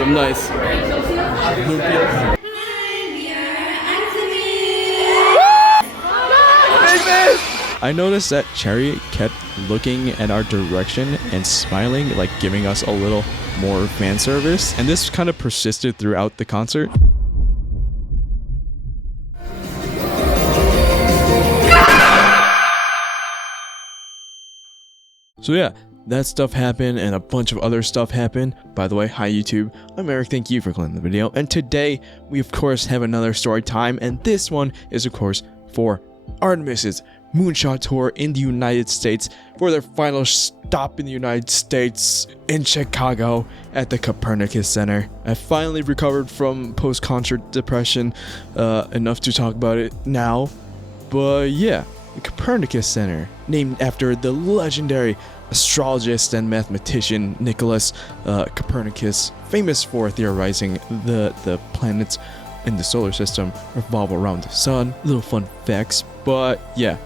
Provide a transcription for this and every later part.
some nice lupias. I noticed that Cherry kept looking at our direction and smiling, like giving us a little more fan service, and this kind of persisted throughout the concert. So yeah, that stuff happened and a bunch of other stuff happened. By the way, hi YouTube, I'm Eric, thank you for clicking the video. And today, we of course have another story time, and this one is of course for ARTMS's Moonshot tour in the United States for their final stop in the United States in Chicago at the Copernicus Center. I finally recovered from post-concert depression, enough to talk about it now. But yeah, the Copernicus Center, named after the legendary astrologist and mathematician Nicholas Copernicus, famous for theorizing the planets in the solar system revolve around the sun. Little fun facts, but yeah,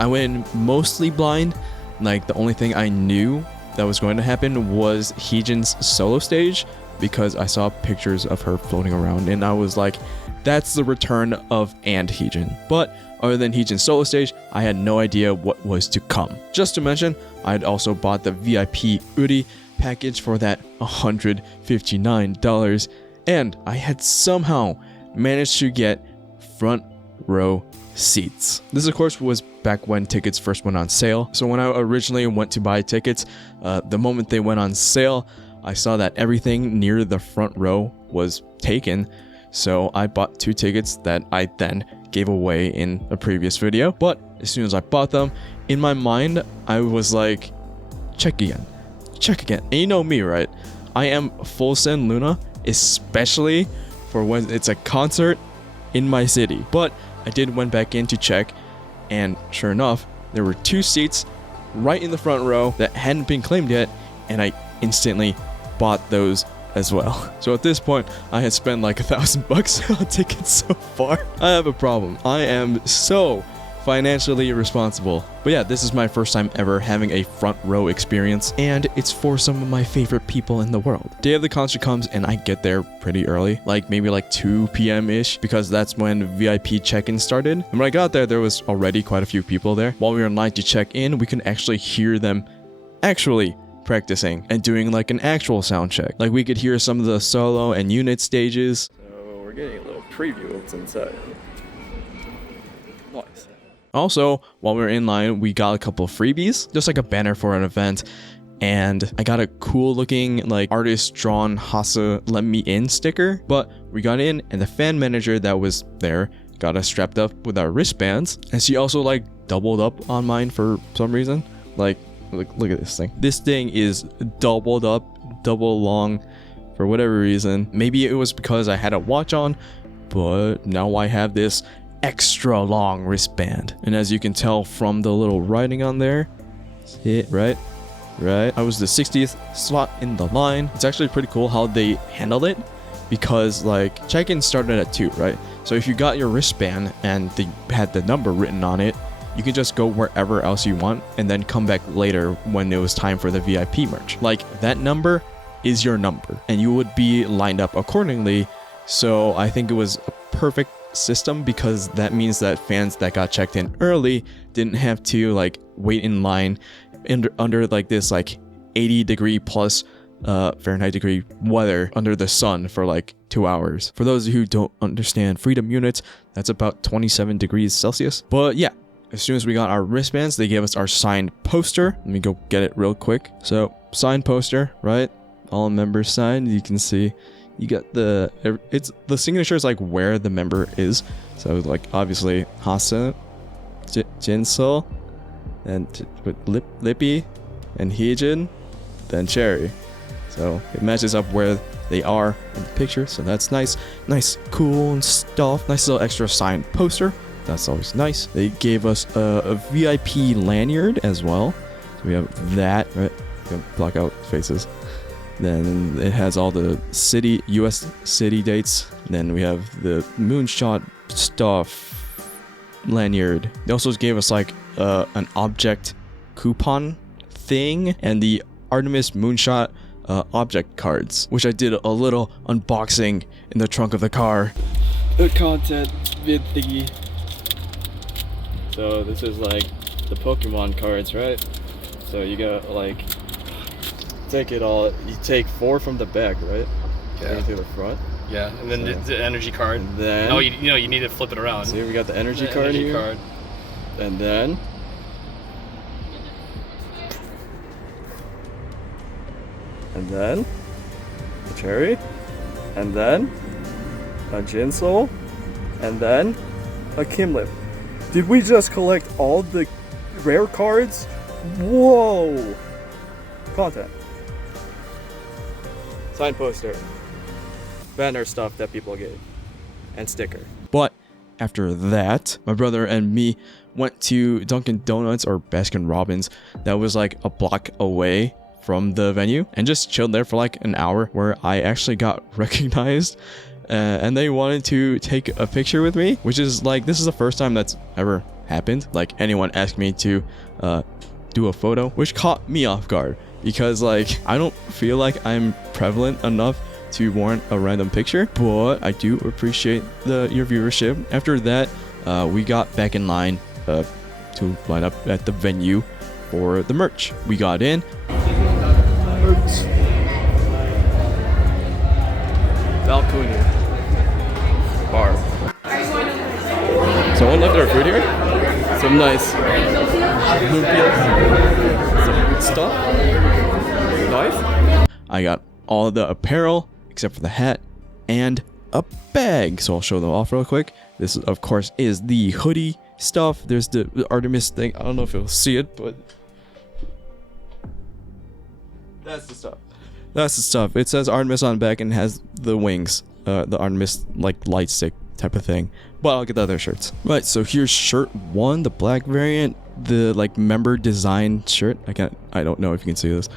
I went in mostly blind. Like, the only thing I knew that was going to happen was Heejin's solo stage, because I saw pictures of her floating around and I was like, that's the return of and Heejin. But other than Heejin's solo stage, I had no idea what was to come. Just to mention, I had also bought the VIP OURII package for that $159, and I had somehow managed to get front row seats. This of course was back when tickets first went on sale. So when I originally went to buy tickets, the moment they went on sale, I saw that everything near the front row was taken. So I bought 2 tickets that I then gave away in a previous video. But as soon as I bought them, in my mind, I was like, check again. And you know me, right? I am full send LOONA, especially for when it's a concert in my city. But I did went back in to check, and sure enough, there were 2 seats right in the front row that hadn't been claimed yet, and I instantly bought those as well. So at this point, I had spent like $1,000 on tickets so far. I have a problem. I am so financially irresponsible. But yeah, this is my first time ever having a front row experience, and it's for some of my favorite people in the world. Day of the concert comes and I get there pretty early, like maybe like 2 p.m. ish, because that's when VIP check-in started. And when I got there, there was already quite a few people there. While we were in line to check in, we can actually hear them actually practicing and doing like an actual sound check. Like, we could hear some of the solo and unit stages. So we're getting a little preview of what's inside. Nice. Also, while we were in line, we got a couple of freebies, just like a banner for an event, and I got a cool looking like artist drawn Hasa let me in sticker. But we got in, and the fan manager that was there got us strapped up with our wristbands, and she also like doubled up on mine for some reason. Like, look at this thing. This thing is doubled up, double long for whatever reason. Maybe it was because I had a watch on, but now I have this extra long wristband. And as you can tell from the little writing on there, right, I was the 60th slot in the line. It's actually pretty cool how they handled it, because like check-in started at 2, right? So if you got your wristband and they had the number written on it, you can just go wherever else you want and then come back later when it was time for the VIP merch. Like, that number is your number and you would be lined up accordingly. So I think it was a perfect system, because that means that fans that got checked in early didn't have to like wait in line under like this like 80 plus Fahrenheit degree weather under the sun for like 2 hours. For those who don't understand freedom units, that's about 27 degrees Celsius. But yeah, as soon as we got our wristbands, they gave us our signed poster. Let me go get it real quick. So, signed poster, right? All members signed. You can see you got the signature is like where the member is. So like obviously Hasa, Jinseo, and Lippy, and Heejin, then Cherry. So it matches up where they are in the picture. So that's nice, cool and stuff. Nice little extra signed poster. That's always nice. They gave us a VIP lanyard as well. So we have that, right? Block out faces. Then it has all the US city dates. Then we have the Moonshot stuff lanyard. They also gave us like an object coupon thing and the ARTMS Moonshot object cards, which I did a little unboxing in the trunk of the car. The content vid thingy. So this is like the Pokemon cards, right? So you got like take it all. You take 4 from the back, right? Yeah. To the front. Yeah, and then the energy card. And then you need to flip it around. See, we got the energy card here. And then the cherry, and then a Jinsoul, and then a Kimlip. Did we just collect all the rare cards? Whoa! Content. Sign poster. Banner stuff that people gave. And sticker. But after that, my brother and me went to Dunkin' Donuts or Baskin Robbins that was like a block away from the venue and just chilled there for like an hour, where I actually got recognized and they wanted to take a picture with me, which is like, this is the first time that's ever happened. Like anyone asked me to do a photo, which caught me off guard because like I don't feel like I'm prevalent enough to warrant a random picture, but I do appreciate your viewership. After that, we got back in line to line up at the venue for the merch. We got in. Merch. Balcony. Bar. Someone left their food here? Some nice lumpias. Some good stuff. Nice. I got all the apparel except for the hat and a bag, so I'll show them off real quick. This of course is the hoodie stuff. There's the ARTMS thing. I don't know if you'll see it, but that's the stuff. That's the stuff. It says ARTMS on the back and has the wings, the ARTMS like light stick type of thing. But I'll get the other shirts. Right, so here's shirt 1, the black variant, the like member design shirt. I don't know if you can see this.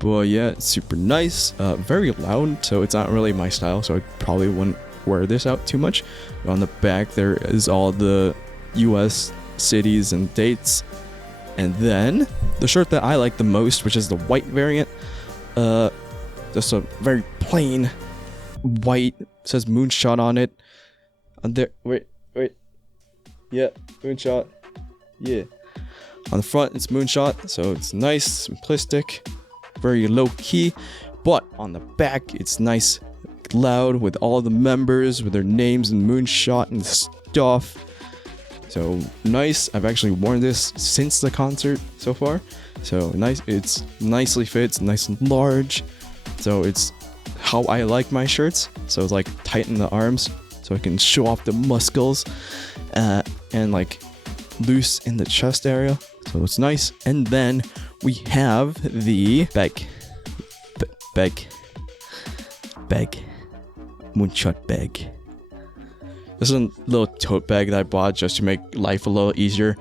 But yeah, it's super nice, very loud, so it's not really my style, so I probably wouldn't wear this out too much. But on the back there is all the US cities and dates. And then the shirt that I like the most, which is the white variant, just a very plain white, says Moonshot on it. And there, wait, yeah, Moonshot, yeah. On the front it's Moonshot, so it's nice, simplistic, very low key, but on the back it's nice, loud, with all the members with their names and Moonshot and stuff. So nice. I've actually worn this since the concert so far, so nice. It's nicely fits, nice and large, so it's how I like my shirts. So it's like tight in the arms so I can show off the muscles, and like loose in the chest area, so it's nice. And then we have the bag, Moonshot bag. This is a little tote bag that I bought just to make life a little easier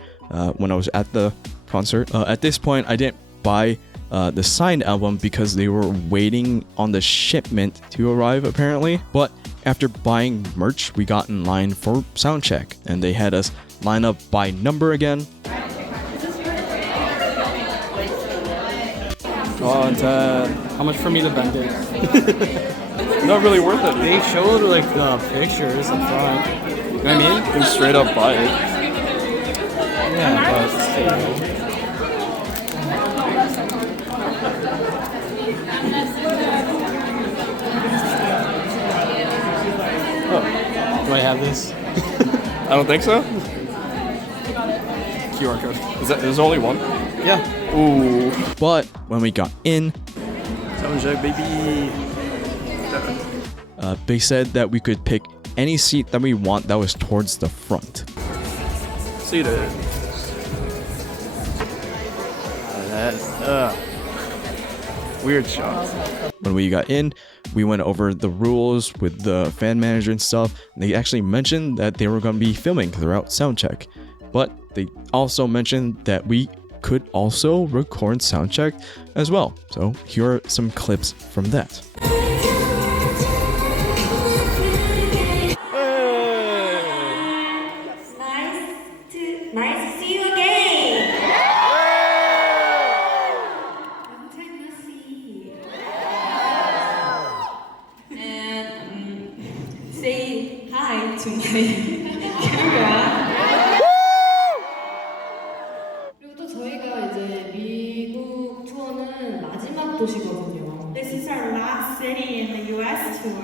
when I was at the concert. At this point, I didn't buy the signed album because they were waiting on the shipment to arrive apparently. But after buying merch, we got in line for sound check, and they had us line up by number again. Content. How much for me to bend it? Not really worth it. They showed like the pictures up front. You know what I mean? You can straight up buy it. Yeah, but still. Oh. Do I have this? I don't think so. QR code. There's only one? Yeah. Ooh. But when we got in, Sound check, baby. they said that we could pick any seat that we want that was towards the front. Seated. Weird shot. When we got in, we went over the rules with the fan manager and stuff. And they actually mentioned that they were going to be filming throughout soundcheck, but they also mentioned that we could also record soundcheck as well. So here are some clips from that. Nice to see you again. Long time no see. to my camera. 그리고 또 저희가 이제 미국 투어는 마지막 도시거든요. This is our last city in the US tour.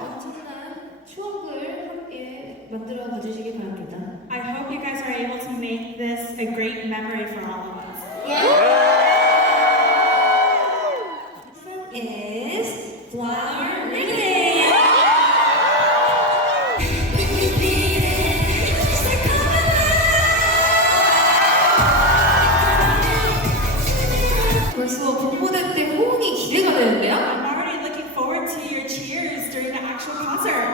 엄청난 추억을 함께 만들어 가주시기 바랍니다. I hope you guys are able to make this a great memory for all of us. Is flower reading. 벌써 본무대 때 호응이 기대가 되는데요? I'm already looking forward to your cheers during the actual concert.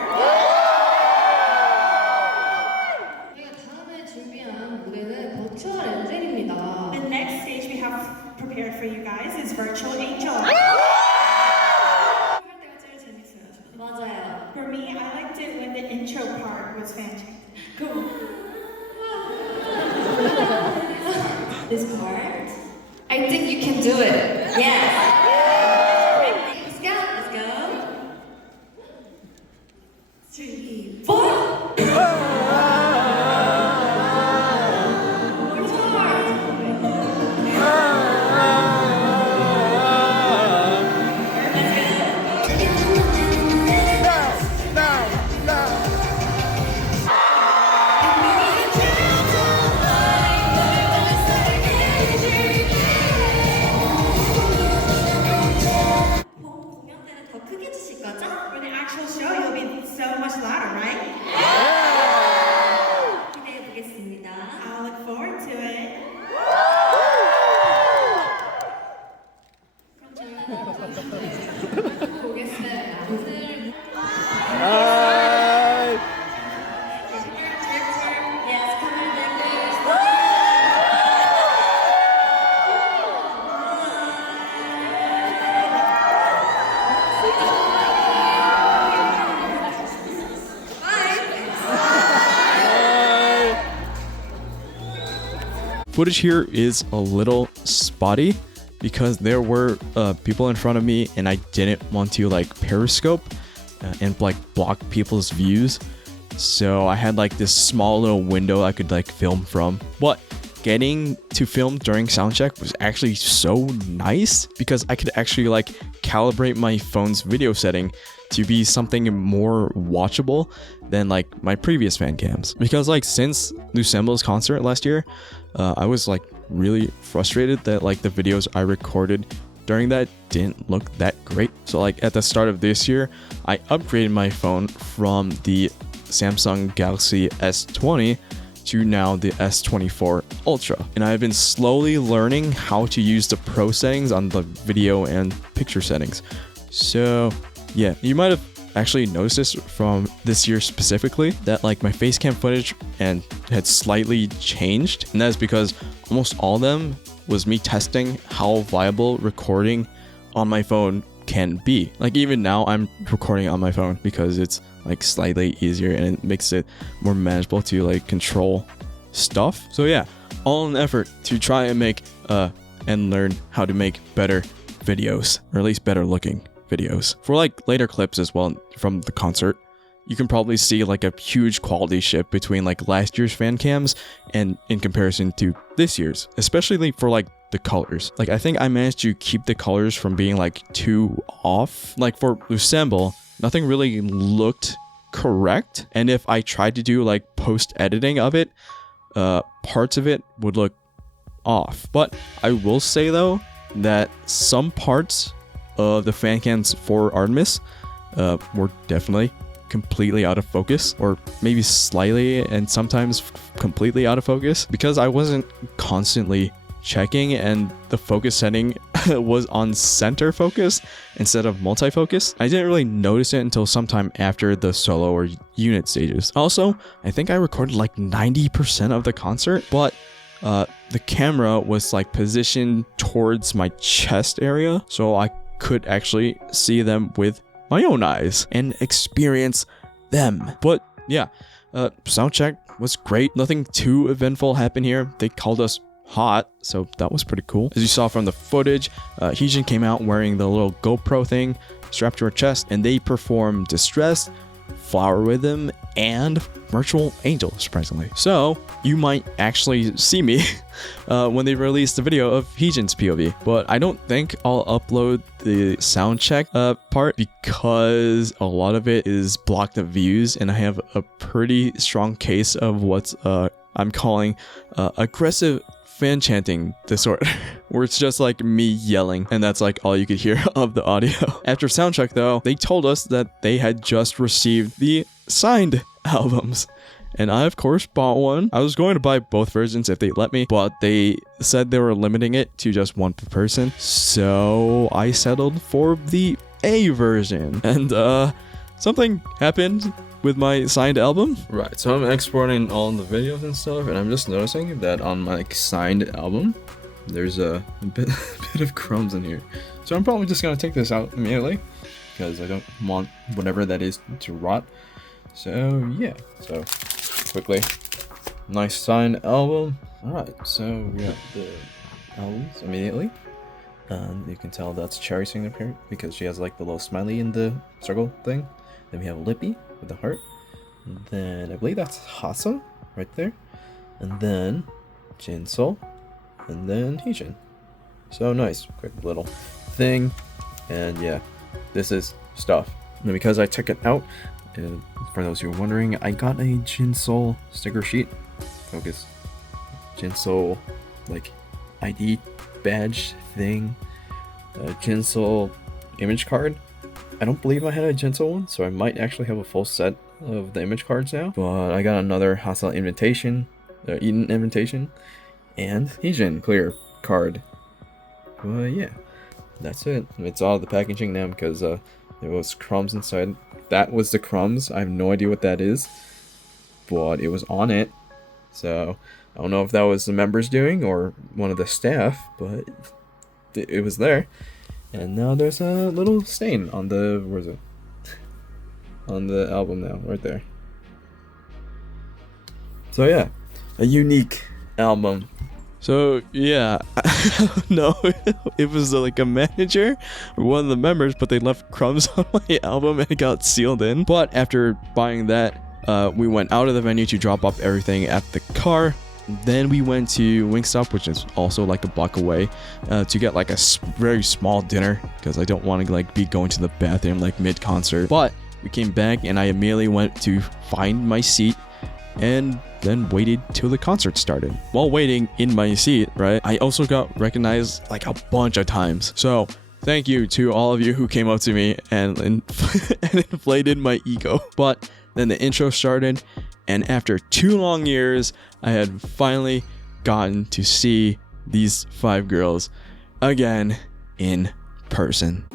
저희가 다음에 준비한 무대는 버추얼 엔젤입니다. The next stage we have prepared for you guys is Virtual Angel. 할 때가 제일 재밌어요. 저는. 맞아요. For me, I liked it when the intro part was fantastic. This part, I think you can do it. Yes. Let's go. Let's go. 3, 4. 공연 때는 더 크게 주실 거죠? For the actual show, you'll be so much louder, right? 기대해 보겠습니다. I'll look forward to it. 보겠어요. 오늘 Yes, come on, directors. Footage here is a little spotty because there were people in front of me and I didn't want to like periscope and like block people's views. So I had like this small little window I could like film from. But getting to film during soundcheck was actually so nice because I could actually like calibrate my phone's video setting to be something more watchable than like my previous fan cams. Because like since Lucembo's concert last year, I was like really frustrated that like the videos I recorded during that didn't look that great. So like at the start of this year, I upgraded my phone from the Samsung Galaxy S20 to now the S24 Ultra. And I've been slowly learning how to use the pro settings on the video and picture settings. So yeah, you might have actually noticed this from this year specifically, that like my face cam footage and had slightly changed. And that's because almost all of them was me testing how viable recording on my phone can be. Like even now I'm recording on my phone because it's like slightly easier and it makes it more manageable to like control stuff. So yeah, all in an effort to try and make and learn how to make better videos, or at least better looking videos. For like later clips as well from the concert, you can probably see like a huge quality shift between like last year's fan cams and in comparison to this year's, especially for like the colors. Like I think I managed to keep the colors from being like too off. Like for Lucembo, nothing really looked correct, and if I tried to do like post editing of it, parts of it would look off. But I will say though that some parts of the fan cams for ARTMS were definitely completely out of focus, or maybe slightly and sometimes completely out of focus, because I wasn't constantly checking and the focus setting was on center focus instead of multi-focus. I didn't really notice it until sometime after the solo or unit stages. Also, I think I recorded like 90% of the concert, but the camera was like positioned towards my chest area, so I could actually see them with my own eyes and experience them. But yeah, sound check was great. Nothing too eventful happened here. They called us hot, so that was pretty cool. As you saw from the footage, Heejin came out wearing the little GoPro thing strapped to her chest, and they performed Distressed, Flower Rhythm, and Virtual Angel, surprisingly. So you might actually see me when they release the video of Heejin's POV, but I don't think I'll upload the sound check part because a lot of it is blocked of views, and I have a pretty strong case of what's I'm calling aggressive fan chanting disorder, where it's just like me yelling, and that's like all you could hear of the audio. After soundcheck though, they told us that they had just received the signed albums, and I of course bought one. I was going to buy both versions if they let me, but they said they were limiting it to just one per person, so I settled for the A version. And something happened with my signed album. Right, so I'm exporting all the videos and stuff, and I'm just noticing that on my signed album, there's a bit of crumbs in here. So I'm probably just gonna take this out immediately because I don't want whatever that is to rot. So yeah, so quickly, nice signed album. Alright, so we got the albums immediately. And you can tell that's Cherry signature because she has like the little smiley in the circle thing. Then we have Lippy with the heart. And then I believe that's Hasa right there. And then Jinsol. And then Heejin. So nice, quick little thing. And yeah, this is stuff. And because I took it out, and for those who are wondering, I got a Jinsol sticker sheet. Focus. Jinsol like ID badge thing. Jinsol image card. I don't believe I had a Jinsol one, so I might actually have a full set of the image cards now. But I got another Hasa invitation, Eden invitation, and Heejin clear card. But yeah, that's it. It's all the packaging now because there was crumbs inside. That was the crumbs. I have no idea what that is, but it was on it. So I don't know if that was the members doing or one of the staff, but it was there. And now there's a little stain on the, where is it? On the album now, right there. So yeah, a unique album. So yeah, no, it was like a manager or one of the members, but they left crumbs on my album and it got sealed in. But after buying that, we went out of the venue to drop off everything at the car. Then we went to Wingstop, which is also like a block away, to get like a very small dinner because I don't want to like be going to the bathroom like mid-concert. But we came back and I immediately went to find my seat and then waited till the concert started. While waiting in my seat, right, I also got recognized like a bunch of times. So thank you to all of you who came up to me and inflated my ego. But then the intro started, and after 2 long years, I had finally gotten to see these 5 girls again in person.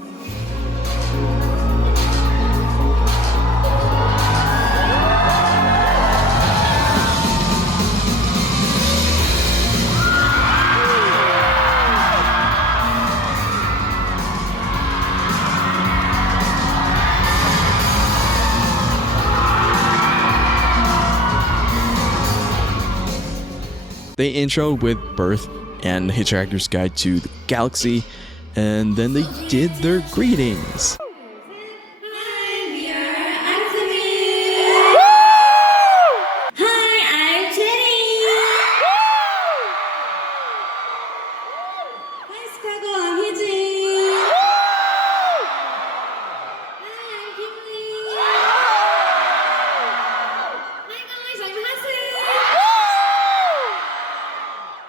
They introed with Birth and Hitchhiker's Guide to the Galaxy, and then they did their greetings. Hi, we are ARTMS. Hi, I'm Jenny. Hi, Chicago, I'm Heejin. Hi, I'm Kimberly. Hi guys, I'm Hasu.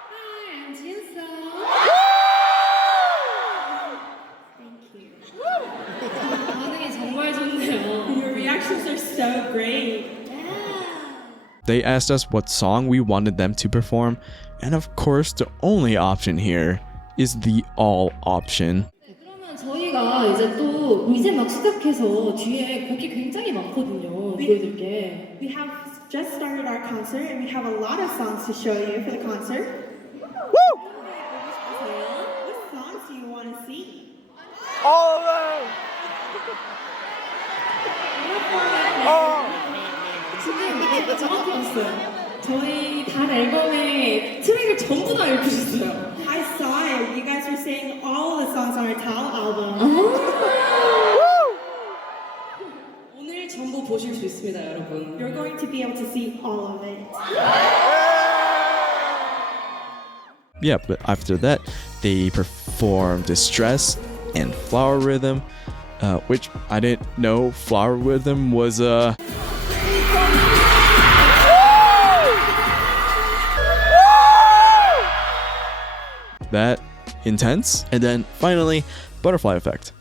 Hi, I'm Jinsol. Thank you. 반응이 정말 좋네요. Your reactions are so great. They asked us what song we wanted them to perform, and of course the only option here is the all option. 그러면 저희가 이제 또 이제 막 시작해서 뒤에 곡이 굉장히 많거든요. 보여줄 게. We have just started our concert and we have a lot of songs to show you for the concert. What songs do you want to see? All of them! 지금 정확히 왔어요. 저희 단 앨범의 트랙을 전부 다 읽으셨어요. I saw it. You guys were saying all of the songs on our Tao album. 오늘 전부 보실 수 있습니다, 여러분. You're going to be able to see all of it. Yeah, but after that, they performed Distress and Flower Rhythm, which I didn't know Flower Rhythm was that intense. And then finally, Butterfly Effect.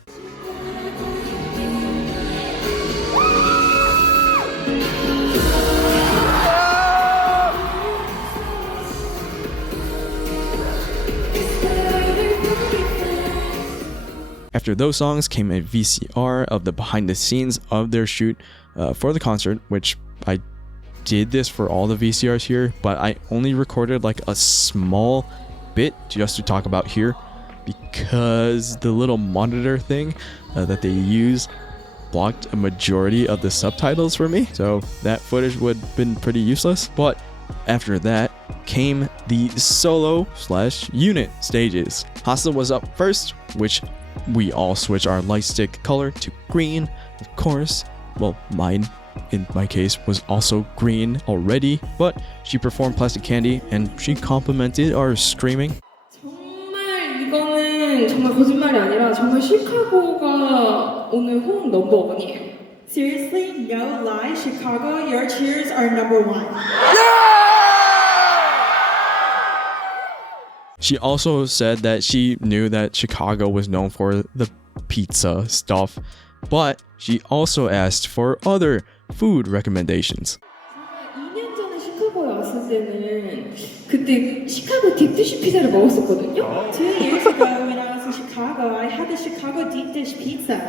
After those songs came a VCR of the behind the scenes of their shoot for the concert, which I did this for all the VCRs here, but I only recorded like a small bit just to talk about here because the little monitor thing that they use blocked a majority of the subtitles for me, so that footage would have been pretty useless. But after that came the solo/unit stages. Hasa was up first, which we all switch our light stick color to green, of course. Well, mine, in my case, was also green already, but she performed Plastic Candy and she complimented our screaming. 정말 이거는 정말 거짓말이 아니라 정말 시카고가 오늘 호응 넘버원이에요. Seriously, no lie, Chicago, your cheers are number one. She also said that she knew that Chicago was known for the pizza stuff, but she also asked for other food recommendations. 2년 전에 시카고에 왔을 때는 그때 시카고 딥디쉬 피자를 먹었었거든요. 2 years ago, when I was in Chicago, I had the Chicago deep dish pizza.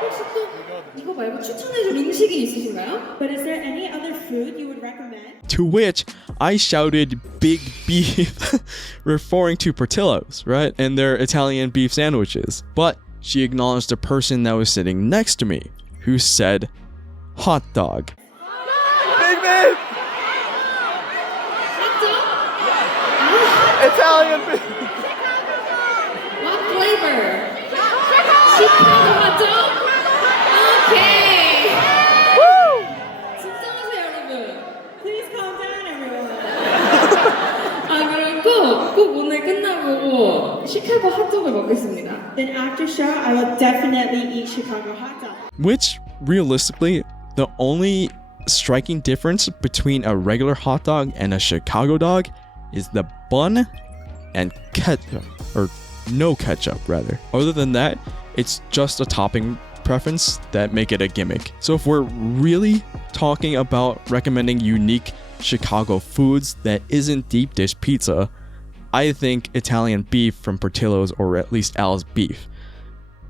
혹시 또 이거 말고 추천해줄 음식이 있으신가요? But is there any other food you would recommend? To which I shouted big beef, referring to Portillo's, right? And their Italian beef sandwiches. But she acknowledged the person that was sitting next to me, who said hot dog. Big beef! Italian beef! What flavor? Chicago hot dog? Okay. Woo! 진정하세요, 여러분. Please calm down, everyone. 아, 그럼 꼭 오늘 끝나고 시카고 핫도그를 먹겠습니다. Then after show, I will definitely eat Chicago hot dog. Which, realistically, the only striking difference between a regular hot dog and a Chicago dog is the bun and ketchup, or no ketchup rather. Other than that, it's just a topping preference that make it a gimmick. So if we're really talking about recommending unique Chicago foods that isn't deep dish pizza, I think Italian beef from Portillo's, or at least Al's beef,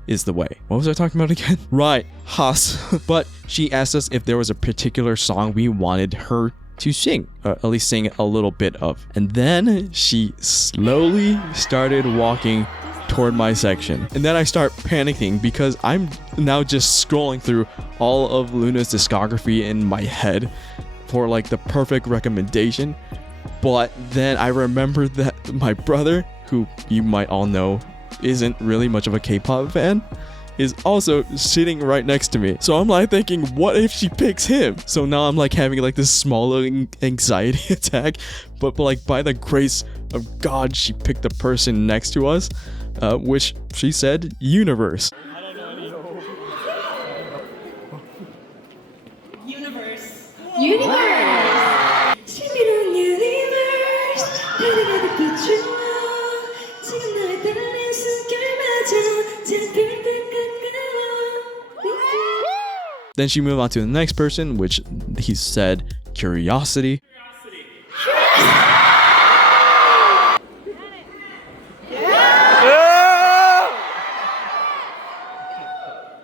is the way. What was I talking about again? Right, Haas. But she asked us if there was a particular song we wanted her to sing, at least sing a little bit of. And then she slowly started walking toward my section. And then I start panicking because I'm now just scrolling through all of LOONA's discography in my head for like the perfect recommendation. But then I remembered that my brother, who you might all know isn't really much of a K-pop fan, is also sitting right next to me. So I'm like thinking, what if she picks him? So now I'm like having like this small little anxiety attack, but like by the grace of God, she picked the person next to us, which she said Universe. Universe. Universe! 11월 Universe 하늘에도 비추어 지금 나의 떨리는 숨결마저 잡힐 듯 가까워. Then she moved on to the next person, which he said Curiosity.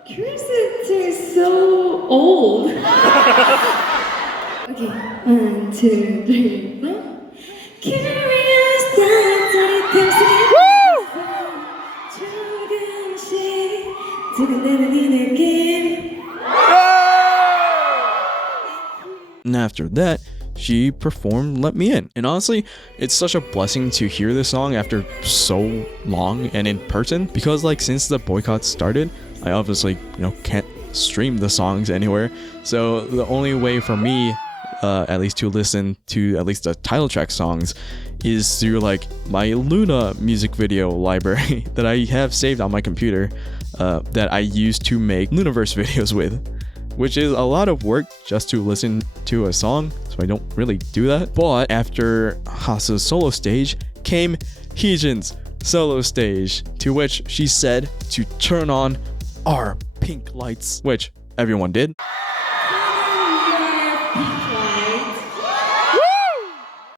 Curiosity is so old. Okay, 1, 2, 3, no? Curious 조금씩 두근대는 이 느낌. And after that, she performed Let Me In. And honestly, it's such a blessing to hear this song after so long and in person, because like since the boycott started, I obviously, can't stream the songs anywhere. So the only way for me, at least to listen to at least the title track songs, is through like my LOONA music video library that I have saved on my computer, that I use to make Looniverse videos with, which is a lot of work just to listen to a song, so I don't really do that. But after Hase's solo stage came Heejin's solo stage, to which she said to turn on our pink lights, which everyone did.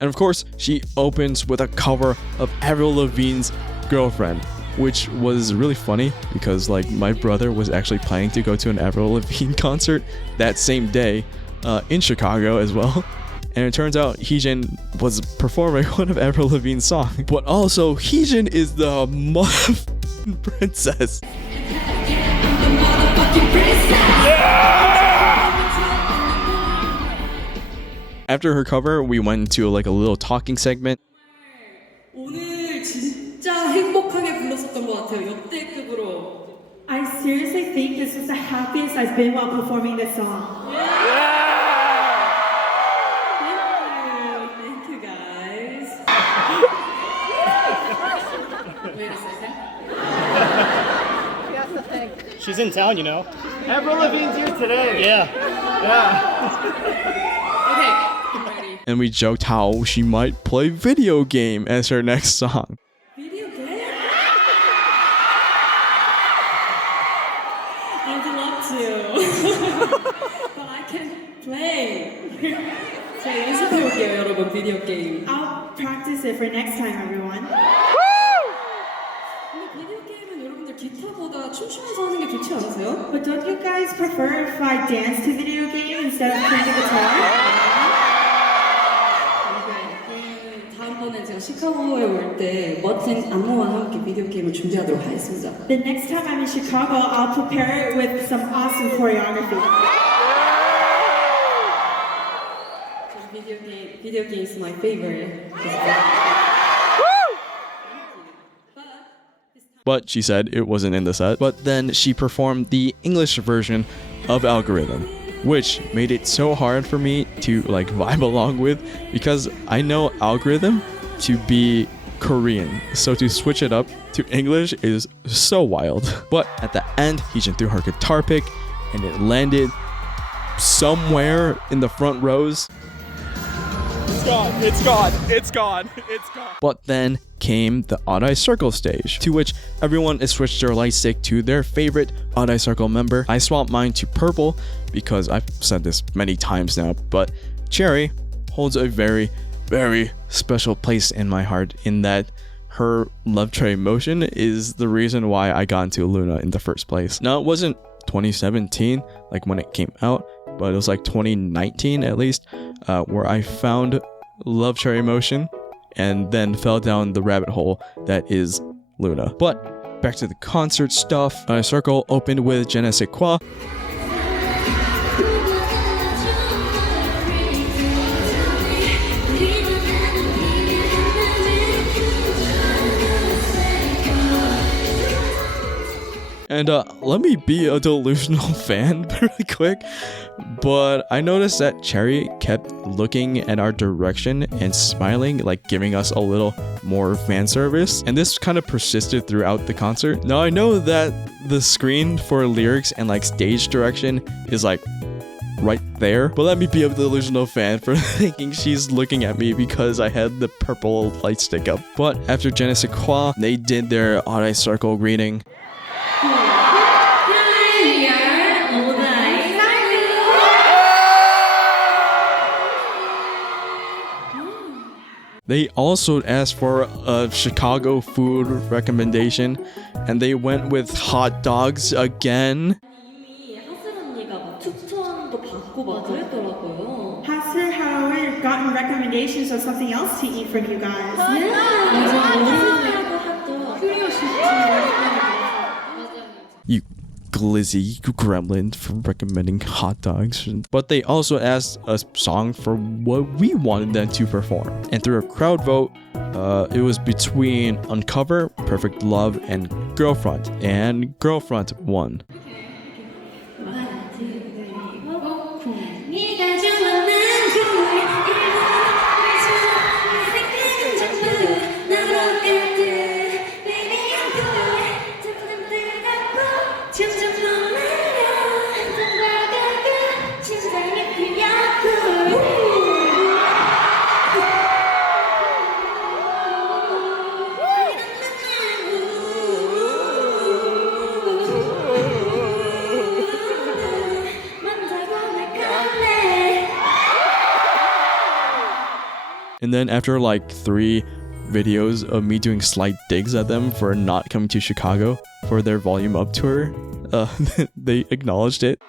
And of course, she opens with a cover of Avril Lavigne's Girlfriend, which was really funny because like my brother was actually planning to go to an Avril Lavigne concert that same day in Chicago as well. And it turns out Heejin was performing one of Avril Lavigne's songs. But also, Heejin is the motherfucking princess. After her cover, we went into like a little talking segment. 오늘 진짜 행복하게 불렀었던 것 같아요. 역대급으로. I seriously think this is the happiest I've been while performing this song. Thank you guys. Wait a second. She's in town, you know. Avril Lavigne's here today. Yeah. Okay, I'm ready. And we joked how she might play Video Game as her next song. Video game? I'd love to. But I can't play. 자, 연습해볼게요, 여러분, 비디오 게임. I'll practice it for next time, everyone. 근데 비디오 게임은 여러분들 기타보다 춤추면서 하는 게 좋지 않으세요? But don't you guys prefer if I dance to video game instead of playing the guitar? 다음번에 제가 시카고에 올 때 멋진 안무와 함께 비디오 게임을 준비하도록 하겠습니다. The next time I'm in Chicago, I'll prepare it with some awesome choreography. Video game is my favorite. But she said it wasn't in the set. But then she performed the English version of Algorithm, which made it so hard for me to like vibe along with, because I know Algorithm to be Korean, so to switch it up to English is so wild. But at the end, Heejin threw her guitar pick and it landed somewhere in the front rows. It's gone. It's gone. It's gone. It's gone. But then came the OURII Circle stage, to which everyone has switched their light stick to their favorite OURII Circle member. I swapped mine to purple because I've said this many times now, but Cherry holds a very, very special place in my heart, in that her Love Tray motion is the reason why I got into LOONA in the first place. Now, it wasn't 2017 like when it came out, but it was like 2019 at least, where I found Love Cherry Motion and then fell down the rabbit hole that is LOONA. But back to the concert stuff. OURII Circle opened with Je ne sais quoi. And let me be a delusional fan really quick, but I noticed that Cherry kept looking at our direction and smiling, like giving us a little more fan service, and this kind of persisted throughout the concert. Now I know that the screen for lyrics and like stage direction is like right there, but let me be a delusional fan for thinking she's looking at me because I had the purple light stick up. But after Je ne sais quoi, they did their OURII Circle greeting. They also asked for a Chicago food recommendation, and they went with hot dogs again. 하슬 언니가 막 추천도 받고 막 그랬더라고요. Has her, however, gotten recommendations of something else to eat from you guys? You glizzy gremlin for recommending hot dogs. But they also asked a song for what we wanted them to perform. And through a crowd vote, it was between Uncover, Perfect Love, and Girlfront. And Girlfront won. And then after like 3 videos of me doing slight digs at them for not coming to Chicago for their Volume Up tour, they acknowledged it.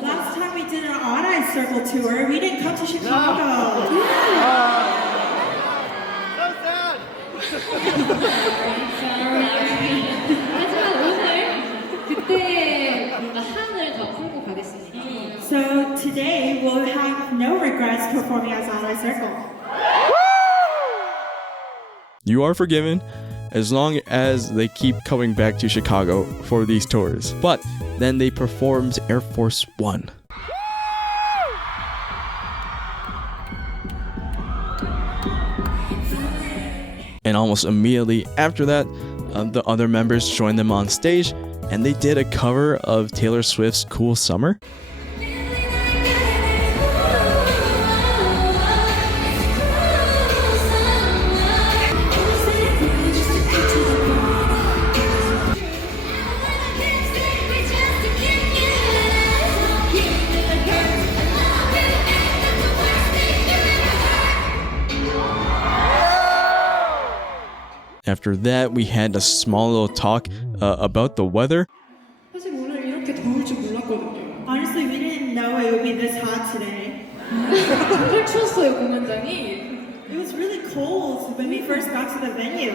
Last time we did an OURII Circle tour, we didn't come to Chicago. 하지만 오늘 그때 뭔가 한을 더 풀고 가겠습니다. So today we'll have no regrets performing as OURII Circle. You are forgiven as long as they keep coming back to Chicago for these tours. But then they performed Air Force One. And almost immediately after that, the other members joined them on stage and they did a cover of Taylor Swift's Cool Summer. After that, we had a small little talk about the weather. 사실 오늘 이렇게 더울 줄 몰랐거든요. Honestly, we didn't know it would be this hot today. 정말 추웠어요 공연장이. It was really cold when we first got to the venue.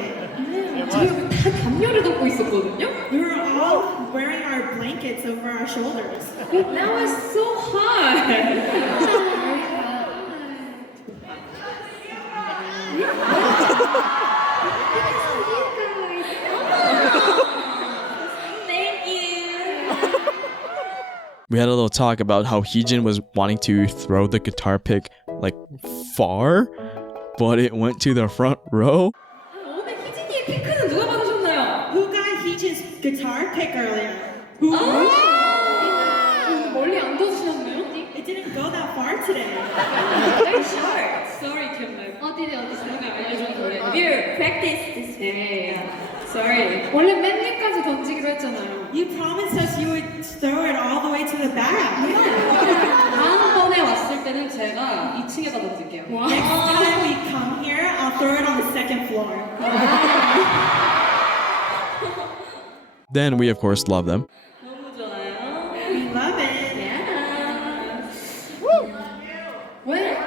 저희 여기 다 담요를 덮고 있었거든요. We were all wearing our blankets over our shoulders. That was so hot. Thank you. We had a little talk about how Heejin was wanting to throw the guitar pick like far, but it went to the front row. 오늘 희진이의 피크는 누가 받으셨나요? Who got Heejin's guitar pick earlier? 멀리 안 둬주셨나요? It didn't go that far today. Very short. Sorry, 기억나요? 어디 누가 알려줬는데. We're practice this day. Sorry. 원래 맨 위까지 던지기로 했잖아요. You promised us you would throw it all the way to the back. 다음번에 왔을 때는 제가 2층에다 던질게요. Next time we come here, I'll throw it on the second floor. Then we of course love them. 너무 좋아요. We love it. 왜?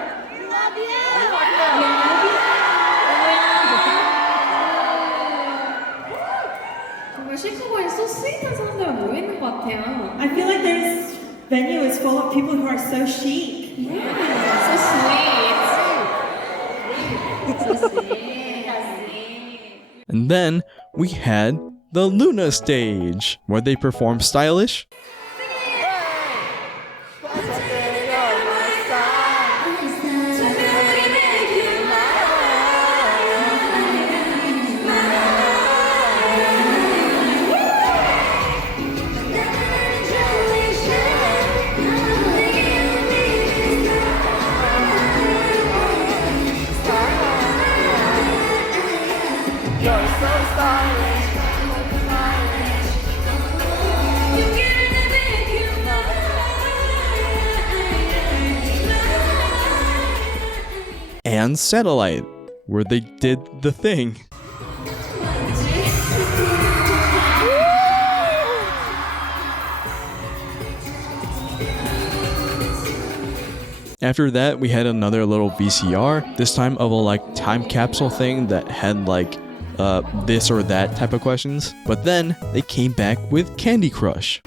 정말 시카고에 so sweet한 사람들만 모여 있는 것 같아요. I feel like this venue is full of people who are so chic. So sweet. So sweet. And then we had the LOONA stage, where they performed Stylish. And Satellite, where they did the thing. After that, we had another little VCR, this time of a like time capsule thing that had like this or that type of questions. But then they came back with Candy Crush.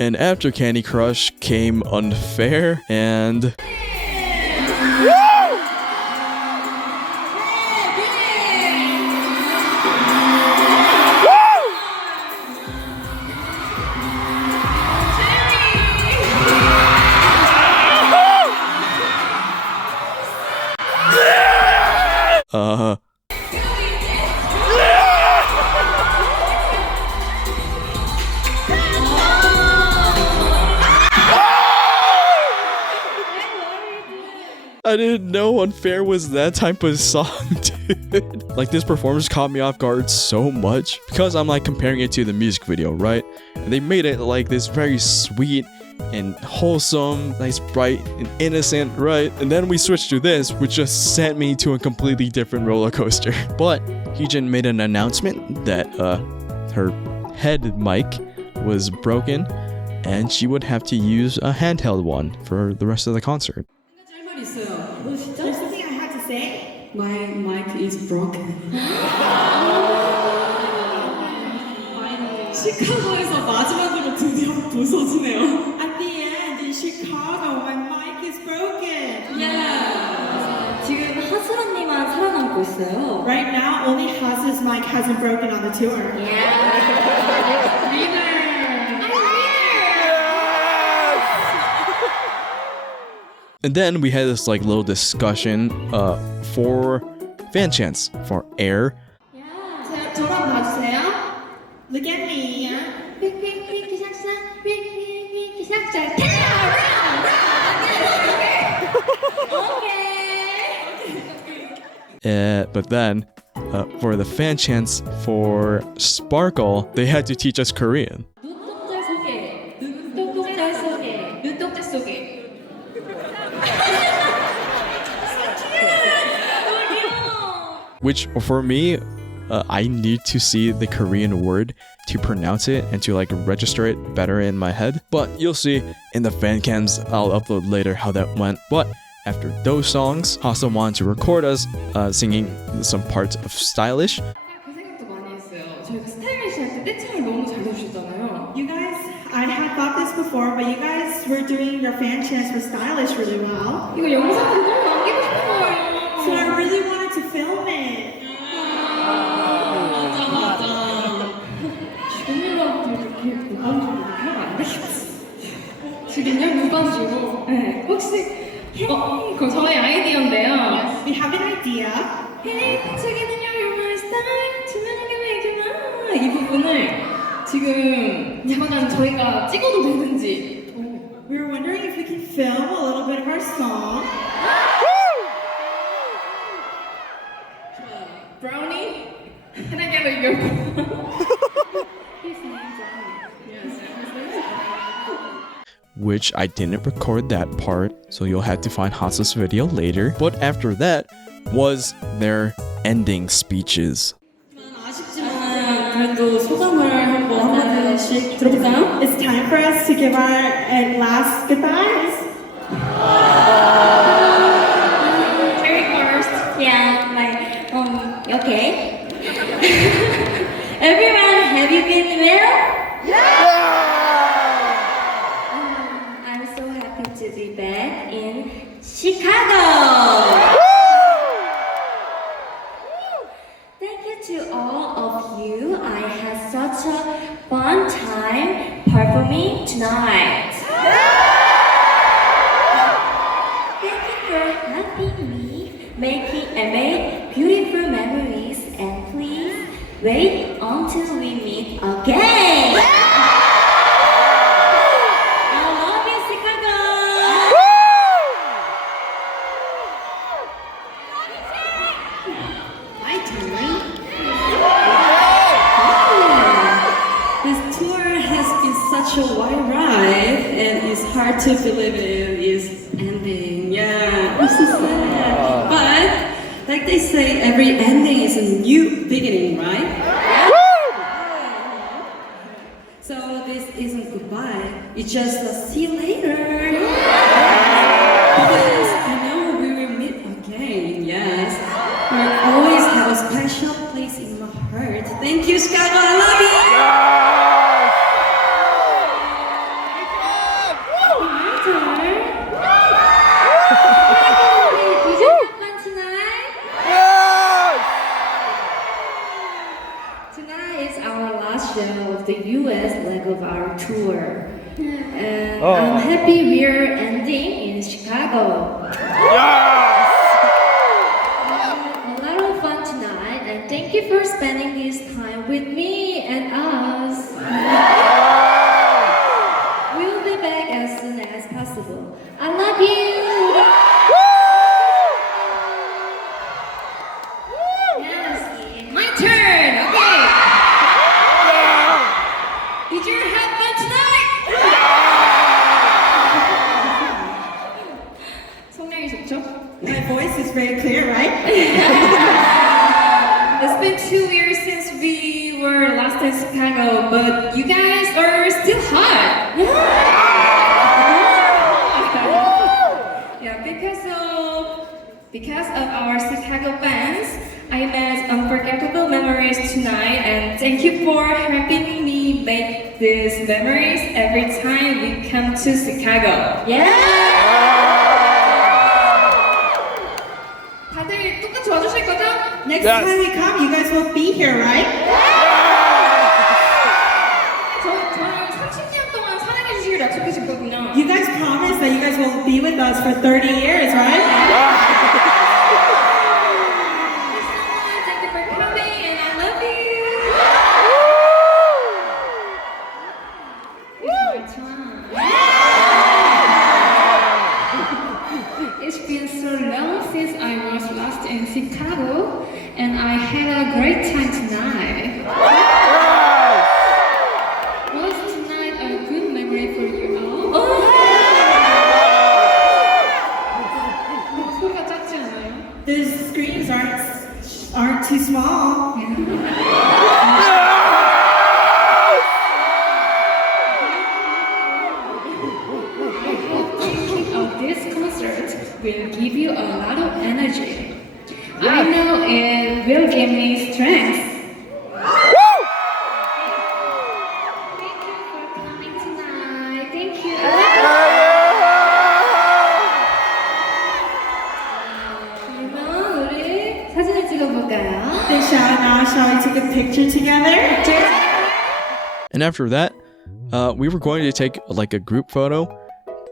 And after Candy Crush came Unfair and... I didn't know Unfair was that type of song, dude. Like, this performance caught me off guard so much because I'm like comparing it to the music video, right? And they made it like this very sweet and wholesome, nice, bright, and innocent, right? And then we switched to this, which just sent me to a completely different roller coaster. But Heejin made an announcement that her head mic was broken and she would have to use a handheld one for the rest of the concert. There's something I had to say. My mic is broken. 시카고에서 마지막으로 드디어 부서지네요. At the end in Chicago, my mic is broken. Yeah. 지금 하수라님만 살아남고 있어요. Right now, only Hazu's mic hasn't broken on the tour. Yeah. Winner. And then we had this like little discussion for fan chants for Air. 저랑 봐주세요. Look at me. But then for the fan chants for Sparkle, they had to teach us Korean. 눈동자 속에, 눈동자 속에, 눈동자 속에. Which for me, I need to see the Korean word to pronounce it and to like register it better in my head. But you'll see in the fan cams, I'll upload later how that went. But after those songs, Hasa wanted to record us singing some parts of Stylish. 그 생각도 많이 했어요. 저희가 스타일리시 할 때 떼창을 너무 잘 해주시잖아요. You guys, I had thought this before, but you guys were doing your fan chants for Stylish really well. 이거 영상으로 너무 남기고 싶은 거예요. So I really wanted to film it. 주민한테 이렇게 무반주로 하면 안 되겠지. 지금요? 무반주로? 네. 혹시 그럼 저의 아이디어인데요. We have an idea. Hey, 저기는요, you're my star. 주민에게 매기나. 이 부분을 지금 잠깐 저희가 찍어도 되는지. We were wondering if we can film a little bit of our song. Brownie? Can I get a your His name's Brownie. Yes, his name's Brownie. Which I didn't record that part, so you'll have to find Hasa's video later. But after that was their ending speeches. 아쉽지만 그래도 소감을 한마디씩 들어볼까요? It's time for us to give our last goodbyes. Terry first. Yeah, okay. Everyone, have you been well? I'm so happy to be back in Chicago. Thank you to all of you. I had such a fun time performing tonight. Thank you for helping me make beautiful memories, and please wait until we meet again. I love you, Chicago. believe is ending. Yeah, it's so sad. But like they say, every ending is a new beginning, right? Yeah. So this isn't goodbye. It's just a see you later. Because I know we will meet again. Yes, you always have a special place in my heart. Thank you, Chicago. I love you. Of the US leg of our tour. And I'm happy we're ending in Chicago. Yes! A lot of fun tonight, and thank you for spending this time with me and us. We'll be back as soon as possible. I love you! Yes, my turn! Okay! Did you have fun tonight? 성량이 좋죠? My voice is very clear, right? It's been 2 years since we were last in Chicago, but you guys are still hot. Yeah, because of our Chicago fans, I made unforgettable memories tonight, and thank you for helping me make these memories every time we come to Chicago. Yeah! 다들 똑같이 와주실 거죠? Next time we come, you guys will be here, right? 저랑 30년 동안 사랑해 주시기로 약속하셨거든요. You guys promised that you guys will be with us for 30 years, right? Thank you for coming, and I love you. It's my time. It's been so long since I was last in Chicago, and I had a great time tonight. Was tonight a good memory for you all? 소리가 작지 않아요? The screens aren't too small. Thinking of this concert will give you a lot of energy. I know it will give me strength. Thank you for coming tonight. Thank you. 그러면 우리 사진을 찍어볼까요? Then shall we take a picture together? And after that, we were going to take like a group photo,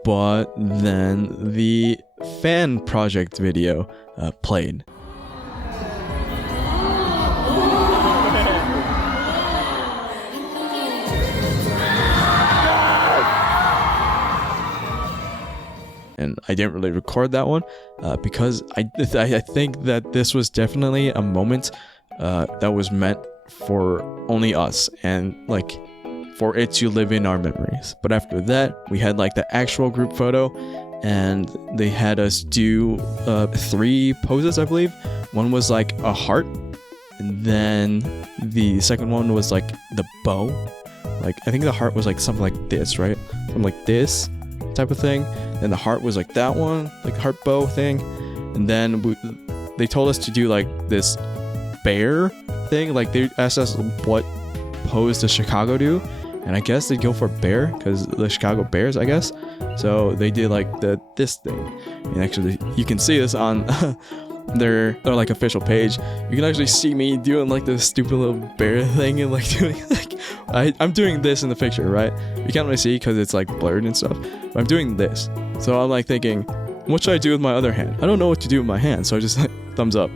but then the fan project video played. And I didn't really record that one because I think that this was definitely a moment that was meant for only us and like for it to live in our memories. But after that, we had like the actual group photo, and they had us do 3 poses, I believe. One was like a heart, and then the second one was like the bow. Like I think the heart was like something like this, right? Something like this type of thing. And the heart was like that one, like heart bow thing. And then they told us to do like this bear thing. Like they asked us what pose does Chicago do, and I guess they'd go for bear because the Chicago Bears, I guess. So they did like this thing, and actually you can see this on their like official page. You can actually see me doing like this stupid little bear thing and like doing like I'm doing this in the picture, right? You can't really see because it's like blurred and stuff, but I'm doing this. So I'm like thinking, what should I do with my other hand? I don't know what to do with my hand, so I just like thumbs up.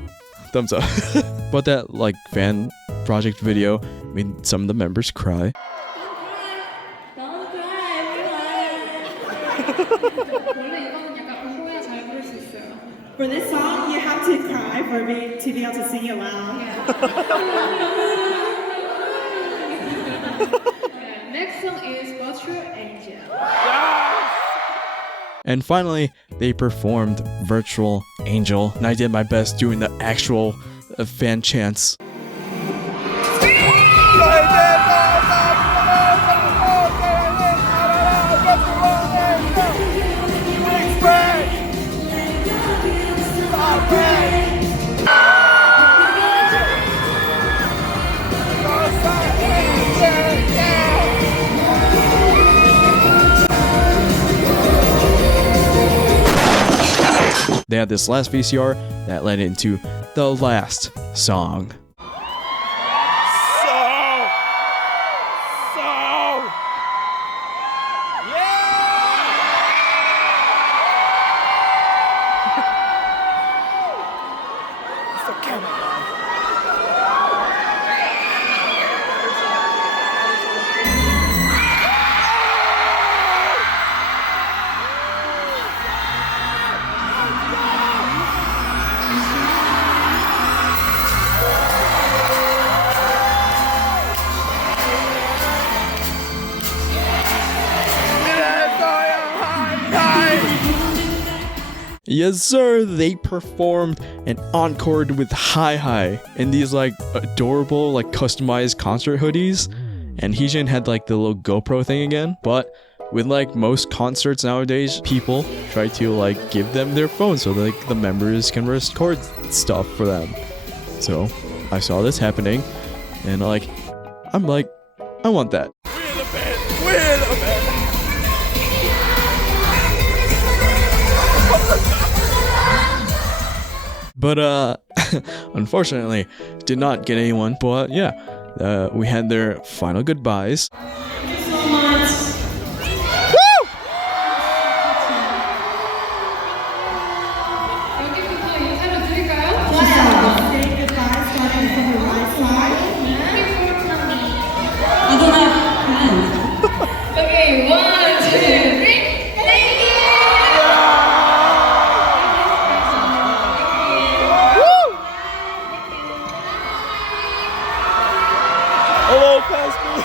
But that like fan project video made some of the members cry. Don't cry, everyone. 원래 이거는 약간 울어야 잘 부를 수 있어요. For this song, you have to cry for me to be able to sing it loud. Next song is Virtual Angel. And finally, they performed Virtual Angel, and I did my best doing the actual fan chants. They had this last VCR that led into the last song. Yes, sir, they performed and encored with Hi Hi in these like adorable, like customized concert hoodies. And Heejin had like the little GoPro thing again. But with like most concerts nowadays, people try to like give them their phone so that like, the members can record stuff for them. So I saw this happening and I'm like, I want that. We're the best! We're the best! But unfortunately, did not get anyone. But yeah, we had their final goodbyes. Thank you so much. 여기부터 인사를 드릴까요? 좋아요. Say goodbye starting from the right side. Okay, 1, 2, 3. Thank you. Hello, Pastor!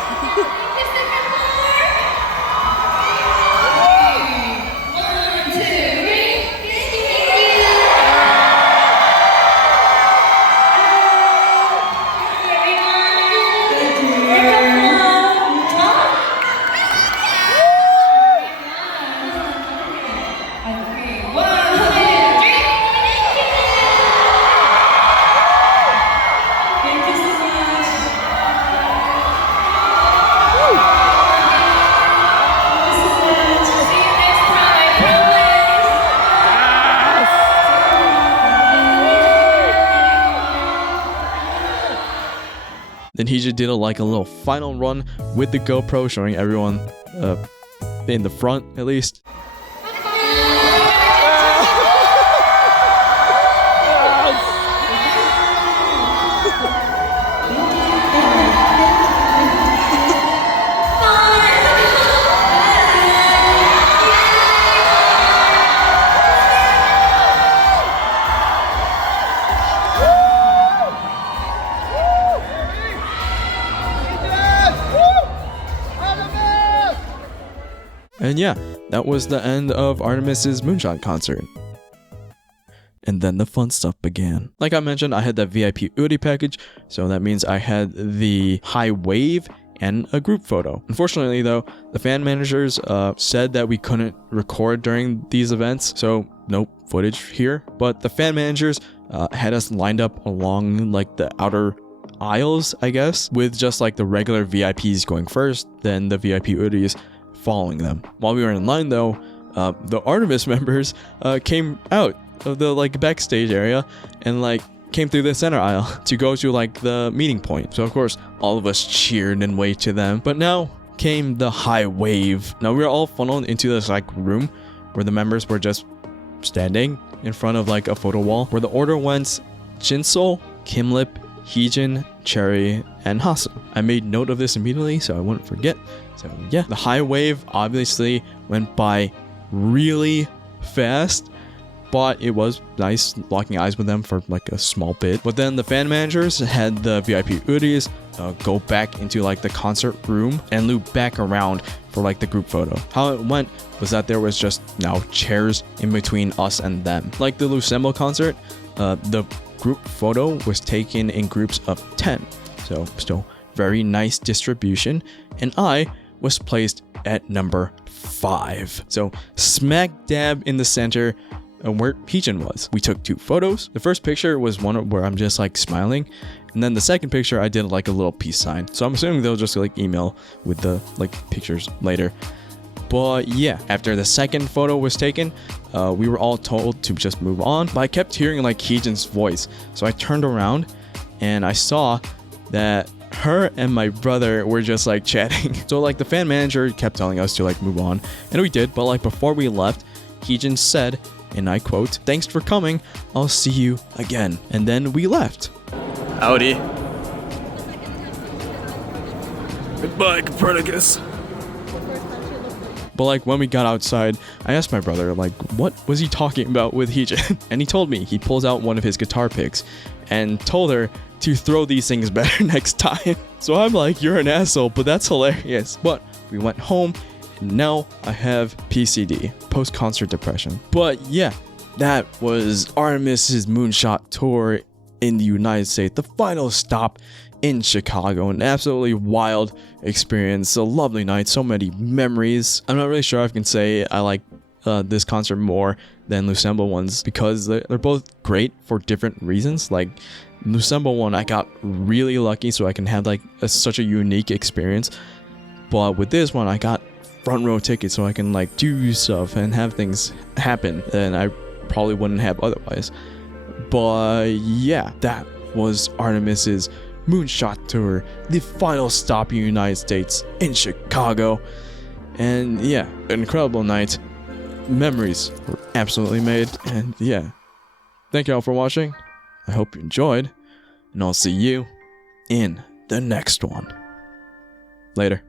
Then he just did a little final run with the GoPro, showing everyone in the front at least. And yeah, that was the end of ARTMS Moonshot concert. And then the fun stuff began. Like I mentioned, I had that VIP OURII package, so that means I had the high wave and a group photo. Unfortunately though, the fan managers said that we couldn't record during these events, so no footage here. But the fan managers had us lined up along like the outer aisles, I guess, with just like the regular VIPs going first, then the VIP OURIIs following them. While we were in line though, the ARTMS members came out of the like backstage area and like came through the center aisle to go to like the meeting point. So of course all of us cheered and waved to them. But now came the high wave. Now we were all funneled into this like room where the members were just standing in front of like a photo wall, where the order went Jinsol, Kimlip, Heejin, Cherry, and Hasu. I made note of this immediately so I wouldn't forget. So yeah, the high wave obviously went by really fast, but it was nice locking eyes with them for like a small bit. But then the fan managers had the VIP OURIIs go back into like the concert room and loop back around for like the group photo. How it went was that there was just now chairs in between us and them. Like the Lucembo concert, the group photo was taken in groups of 10. So still very nice distribution, and I was placed at number 5. So smack dab in the center where Heejin was. We took 2 photos. The first picture was one where I'm just like smiling, and then the second picture I did like a little peace sign. So I'm assuming they'll just like email with the like pictures later. But yeah, after the second photo was taken, we were all told to just move on, but I kept hearing like Heejin's voice. So I turned around and I saw that her and my brother were just like chatting. So like the fan manager kept telling us to like move on, and we did. But like before we left, Heejin said, and I quote, "Thanks for coming, I'll see you again." And then we left. Howdy. Goodbye, Copernicus. But like when we got outside, I asked my brother like what was he talking about with Heejin? And he told me he pulls out one of his guitar picks and told her to throw these things better next time. So I'm like, you're an asshole, but that's hilarious. But we went home, and now I have PCD, post-concert depression. But yeah, that was ARTMS Moonshot tour in the United States, the final stop in Chicago. An absolutely wild experience, a lovely night, so many memories. I'm not really sure if I can say I like this concert more than Lucembo ones, because they're both great for different reasons. Like Lucembo one, I got really lucky, so I can have like such a unique experience. But with this one, I got front row tickets, so I can like do stuff and have things happen that I probably wouldn't have otherwise. But yeah, that was ARTMS Moonshot tour, the final stop in the United States in Chicago. And yeah, an incredible night. Memories were absolutely made, and yeah, thank you all for watching. I hope you enjoyed, and I'll see you in the next one. Later.